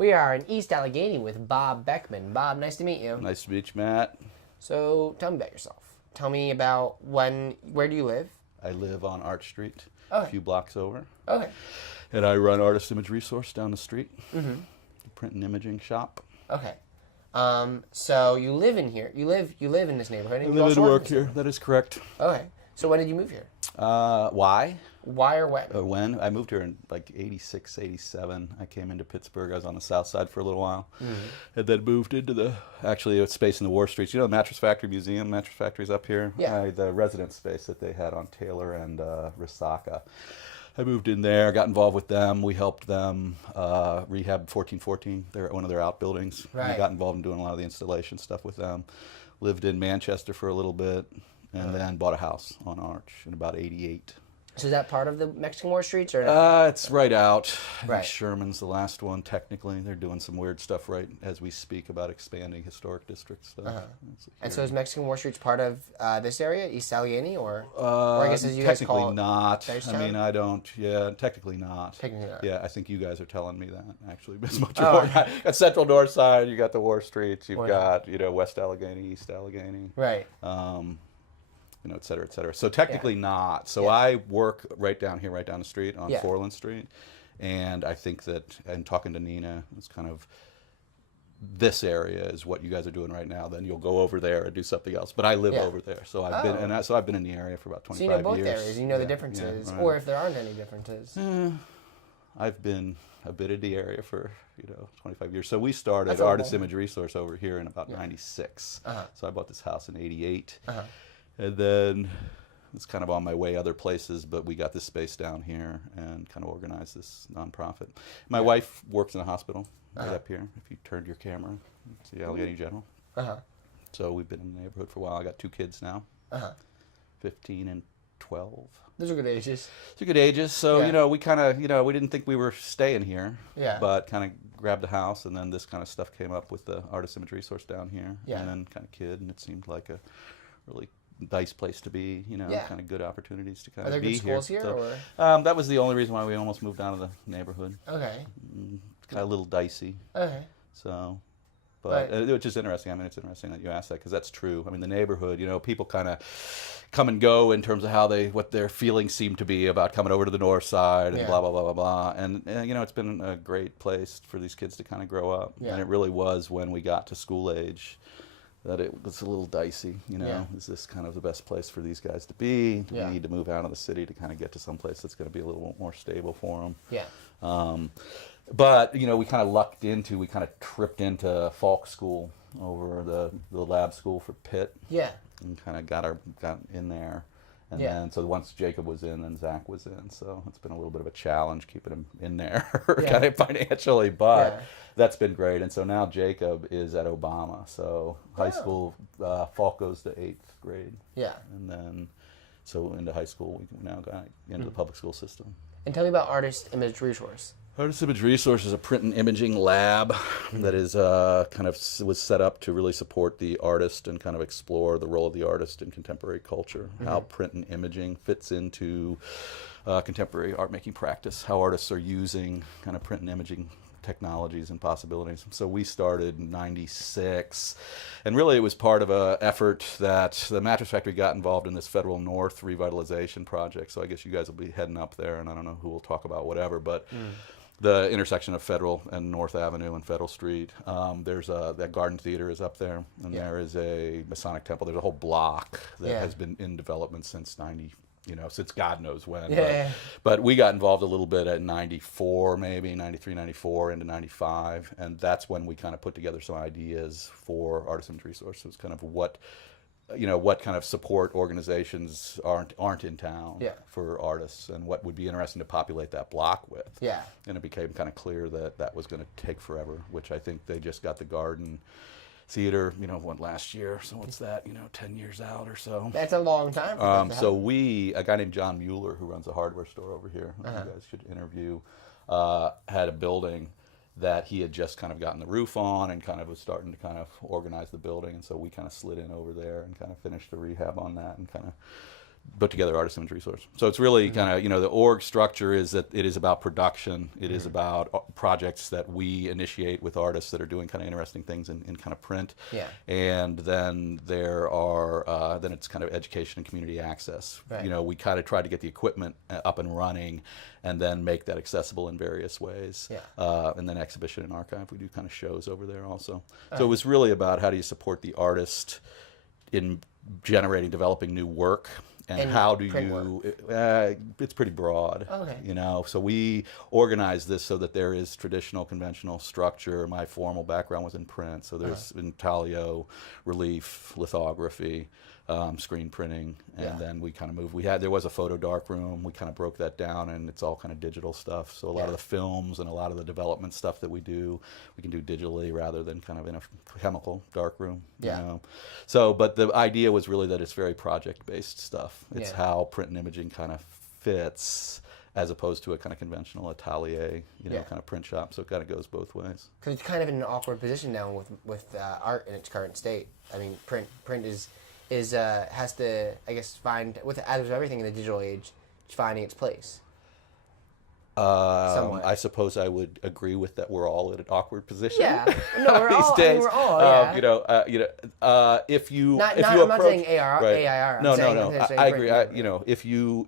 We are in East Allegheny with Bob Beckman. Bob, nice to meet you. Nice to meet you, Matt. So, tell me about yourself. Tell me about where do you live? I live on Arch Street, Okay. a few blocks over. Okay. And I run Artisans Resource down the street. Mm-hmm. Print and imaging shop. Okay. So you live in here. You live in this neighborhood. And I live and work here. That is correct. Okay. So when did you move here? Why? Why or when? When? I moved here in like 86, 87. I came into Pittsburgh. I was on the south side for a little while. Mm-hmm. And then moved into a space in the War Streets. You know the Mattress Factory Museum? Mattress Factory's up here? Yeah. The residence space that they had on Taylor and Resaca. I moved in there, got involved with them. We helped them rehab 1414, one of their outbuildings. Right. We got involved in doing a lot of the installation stuff with them. Lived in Manchester for a little bit, and then bought a house on Arch in about 88. So is that part of the Mexican War Streets or no? It's right out. Right. Sherman's the last one, technically. They're doing some weird stuff right as we speak about expanding historic districts. So And so is Mexican War Streets part of this area, East Allegheny, or I guess as you guys call technically it, not. Dice I mean, Town? I don't. Yeah, technically not. Technically not. Yeah, I think you guys are telling me that actually. As much Oh, more. You got Central North Side. You got the War Streets. You've Wow. got West Allegheny, East Allegheny. Right. Et cetera, et cetera. So technically not. So I work right down here, right down the street on Foreland Street. And I think that, and talking to Nina, it's kind of, this area is what you guys are doing right now. Then you'll go over there and do something else. But I live over there. So I've been in the area for about 25 So you know both years. areas. You know the differences, right. or if there aren't any differences. I've been a bit in the area for 25 years. So we started That's a long Artisans Resource over here in about 96. So I bought this house in 88. And then it's kind of on my way other places, but we got this space down here and kind of organized this nonprofit. My wife works in a hospital right up here. If you turned your camera, it's the Allegheny General. So we've been in the neighborhood for a while. I got 2 kids now, 15 and 12. Those are good ages. Those are good ages. So, we kind of, we didn't think we were staying here, but kind of grabbed a house, and then this kind of stuff came up with the Artisans Resource down here. And then kind of kid, and it seemed like a really nice place to be, kind of good opportunities to kind of be here. Are there good schools here? So, that was the only reason why we almost moved out of the neighborhood. Okay. It's kind of a little dicey. Okay. So, but which is interesting. I mean, it's interesting that you asked that because that's true. I mean, the neighborhood, people kind of come and go in terms of what their feelings seem to be about coming over to the north side and blah, blah, blah, blah, blah. And it's been a great place for these kids to kind of grow up. Yeah. And it really was when we got to school age that it was a little dicey, Is this kind of the best place for these guys to be? Do we need to move out of the city to kind of get to some place that's going to be a little more stable for them? Yeah. But, we kind of tripped into Falk School over the lab school for Pitt. Yeah. And kind of got in there. And then, so once Jacob was in, then Zach was in. So it's been a little bit of a challenge keeping him in there kind of financially, but that's been great. And so now Jacob is at Obama. So high school, Falk goes to 8th grade. Yeah. And then, so into high school, we now got into the public school system. And tell me about Artisans Resource. Artisans Resource is a print and imaging lab that is was set up to really support the artist and kind of explore the role of the artist in contemporary culture, how print and imaging fits into contemporary art making practice, how artists are using kind of print and imaging technologies and possibilities. So we started in 96, and really it was part of an effort that the Mattress Factory got involved in this Federal North revitalization project. So I guess you guys will be heading up there, and I don't know who will talk about whatever, but the intersection of Federal and North Avenue and Federal Street, there's that Garden Theater is up there, and there is a Masonic temple. There's a whole block that has been in development since since God knows when. But we got involved a little bit at 94, maybe 93, 94 into 95, and that's when we kind of put together some ideas for Artisans Resource. It was kind of what kind of support organizations aren't in town for artists, and what would be interesting to populate that block with. Yeah. And it became kind of clear that was going to take forever, which I think they just got the Garden Theater, last year. So what's that, 10 years out or so? That's a long time. So a guy named John Mueller, who runs a hardware store over here, you guys should interview, had a building that he had just kind of gotten the roof on and kind of was starting to kind of organize the building. And so we kind of slid in over there and kind of finished the rehab on that and kind of put together Artisans Resource. So it's really kind of, the org structure is that it is about production. It is about projects that we initiate with artists that are doing kind of interesting things in kind of print. Yeah. And then there are, then it's kind of education and community access. Right. We kind of try to get the equipment up and running and then make that accessible in various ways. Yeah. And then exhibition and archive. We do kind of shows over there also. So it was really about how do you support the artist in developing new work. And how do you, it's pretty broad, Okay. So we organize this so that there is traditional, conventional structure. My formal background was in print, so there's intaglio, relief, lithography, screen printing, and then we kind of moved. There was a photo darkroom. We kind of broke that down, and it's all kind of digital stuff. So a lot of the films and a lot of the development stuff that we do, we can do digitally rather than kind of in a chemical darkroom. So, but the idea was really that it's very project-based stuff. It's how print and imaging kind of fits, as opposed to a kind of conventional atelier, kind of print shop. So it kind of goes both ways. Because it's kind of in an awkward position now with art in its current state. I mean, print has to, I guess, find, as with everything in the digital age, finding its place. I suppose I would agree with that. We're all in an awkward position. Yeah, no, we're all. days. I mean, we're all. Yeah. If you I'm approach, not saying AIR. No. I agree. Print.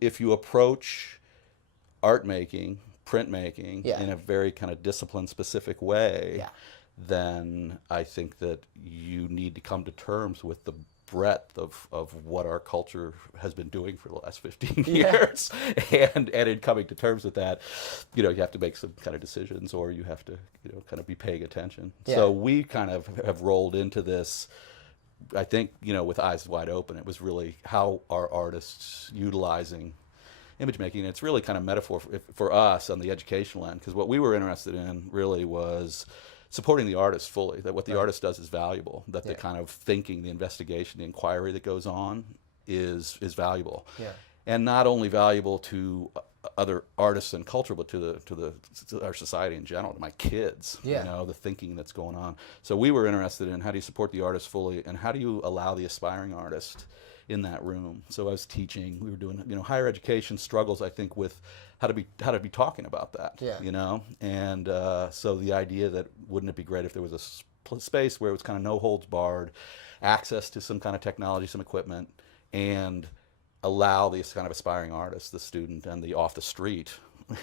If you approach art making, printmaking in a very kind of discipline specific way, then I think that you need to come to terms with the breadth of what our culture has been doing for the last 15 years. And in coming to terms with that, you have to make some kind of decisions, or you have to, kind of be paying attention. So we kind of have rolled into this, I think, with eyes wide open. It was really how are artists utilizing image making. And it's really kind of metaphor for us on the educational end, because what we were interested in really was supporting the artist fully, that what the artist does is valuable, that the kind of thinking, the investigation, the inquiry that goes on is valuable. And not only valuable to other artists and culture, but to our society in general, to my kids, the thinking that's going on. So we were interested in how do you support the artist fully, and how do you allow the aspiring artist in that room. So I was teaching, we were doing, higher education struggles, I think, with how to be talking about that, and so the idea that wouldn't it be great if there was a space where it was kind of no holds barred, access to some kind of technology, some equipment, and allow these kind of aspiring artists, the student and the off the street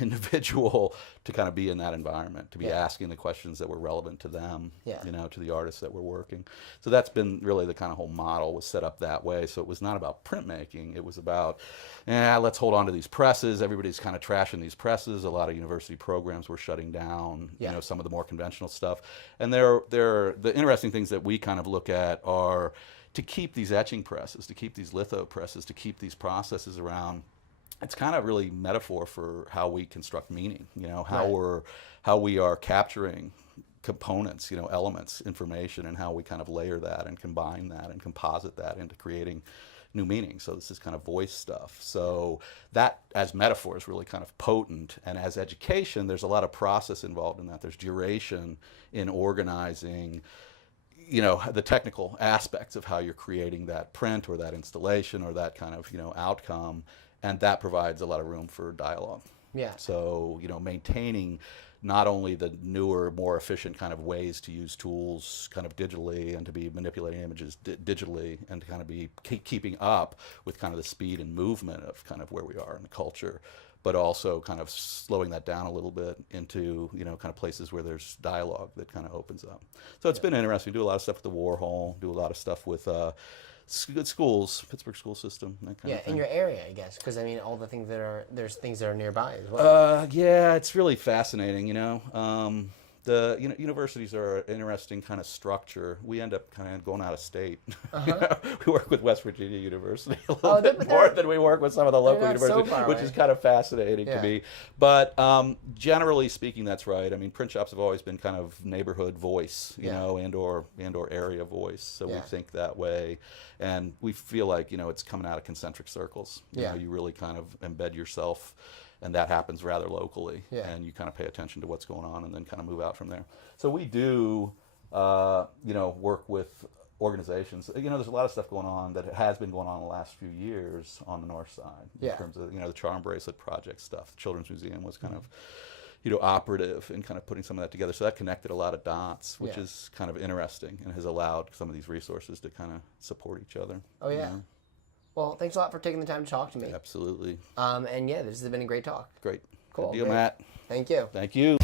individual, to kind of be in that environment, to be asking the questions that were relevant to them, to the artists that were working. So that's been really the kind of whole model was set up that way. So it was not about printmaking. It was about, let's hold on to these presses. Everybody's kind of trashing these presses. A lot of university programs were shutting down, some of the more conventional stuff. And the interesting things that we kind of look at are to keep these etching presses, to keep these litho presses, to keep these processes around. It's kind of really metaphor for how we construct meaning, how we are capturing components, elements, information, and how we kind of layer that and combine that and composite that into creating new meaning. So this is kind of voice stuff. So that as metaphor is really kind of potent. And as education, there's a lot of process involved in that. There's duration in organizing, the technical aspects of how you're creating that print or that installation or that kind of, outcome. And that provides a lot of room for dialogue. So, maintaining not only the newer, more efficient kind of ways to use tools kind of digitally and to be manipulating images digitally and to kind of be keeping up with kind of the speed and movement of kind of where we are in the culture, but also kind of slowing that down a little bit into, kind of places where there's dialogue that kind of opens up. So it's been interesting. Do a lot of stuff with the Warhol, do a lot of stuff with schools, Pittsburgh school system, that kind of thing. In your area, I guess, because all the things there's things that are nearby as well. It's really fascinating, The universities are an interesting kind of structure. We end up kind of going out of state. We work with West Virginia University a little bit more than we work with some of the local universities, which is kind of fascinating to me. But generally speaking, that's right. I mean, print shops have always been kind of neighborhood voice, and or area voice. So we think that way, and we feel like it's coming out of concentric circles. You really kind of embed yourself. And that happens rather locally, and you kind of pay attention to what's going on and then kind of move out from there. So we do, work with organizations. You know, there's a lot of stuff going on that has been going on in the last few years on the north side in terms of, you know, the Charm Bracelet Project stuff. The Children's Museum was kind of, you know, operative in kind of putting some of that together. So that connected a lot of dots, which is kind of interesting and has allowed some of these resources to kind of support each other. Oh, yeah. You know? Well, thanks a lot for taking the time to talk to me. Absolutely. And yeah, this has been a great talk. Great. Cool. Good deal, Great. Matt. Thank you. Thank you.